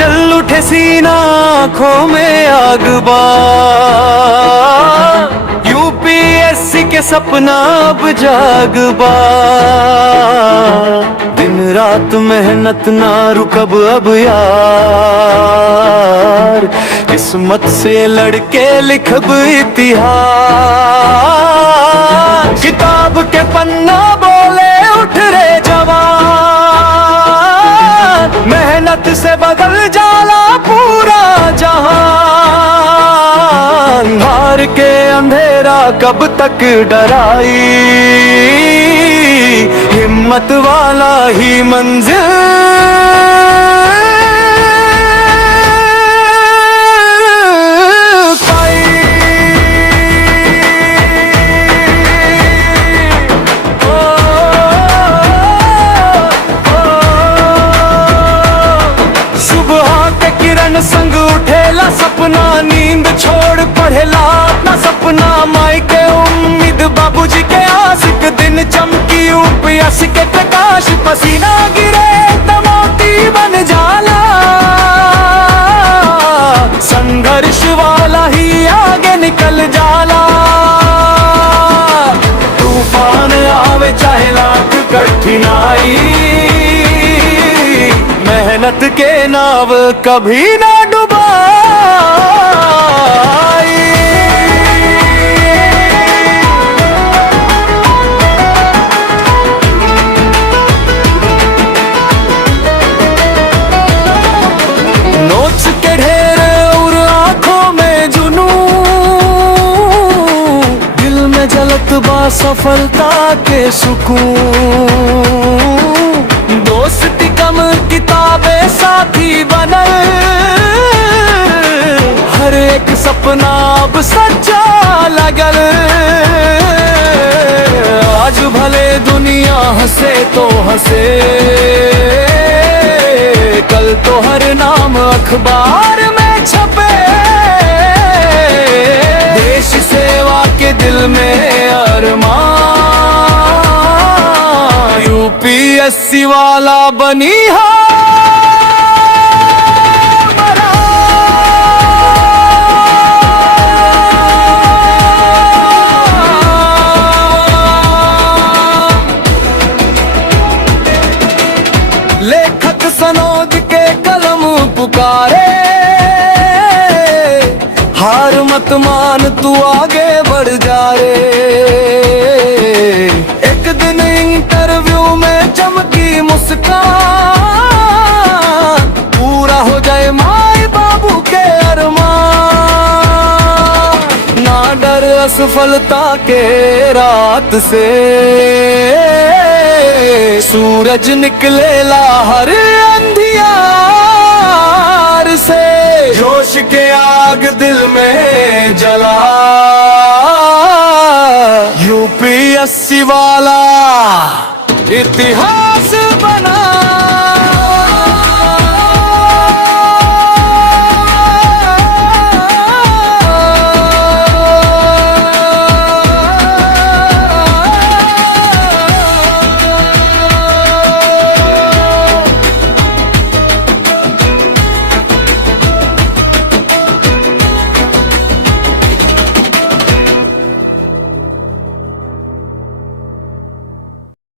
जल उठे सीना, आंखों में आग बा, यूपीएससी के सपना अब जागबा। दिन रात मेहनत ना रुकब अब यार, किस्मत से लड़के लिखब इतिहास। किताब के पन्ना बोले उठ रे जवान, मेहनत से बदल जाला पूरा जहान। हार के अंधेरा कब तक डराई, हिम्मत वाला ही मंजिल पाई। सुबह के किरण संग उठेला सपना, नींद छोड़ पढ़ेला अपना सपना। माई के उम्मीद, बाबूजी के आशिक, दिन चमकी उपयस के प्रकाश। पसीना गिरे तो मोती बन जाला, संघर्ष वाला ही आगे निकल जाला। तूफान आवे चाहे लाख कठिनाई, मेहनत के नाव कभी ना डुबाई। नोट्स के ढेर और आंखों में जुनून, दिल में जलत बा सफलता के सुकून। दोस्ती कम किताबें साथी बनल, हर एक सपना अब सच्चा लगल। आज भले दुनिया हंसे तो हंसे, कल तो हर नाम अखबार में छपे। देश सेवा के दिल में अरमान, यूपीएससी वाला बनी लेखक सनोज के कलम पुकारे। हार मत मान तू आगे बढ़ जा रे, एक दिन इंटरव्यू में चमकी मुस्कान। पूरा हो जाए माई बाबू के अरमान, ना डर असफलता के रात से। सूरज निकलेला हर अंधियार से, जोश के आग दिल में जला। यूपीएससी वाला इतिहास।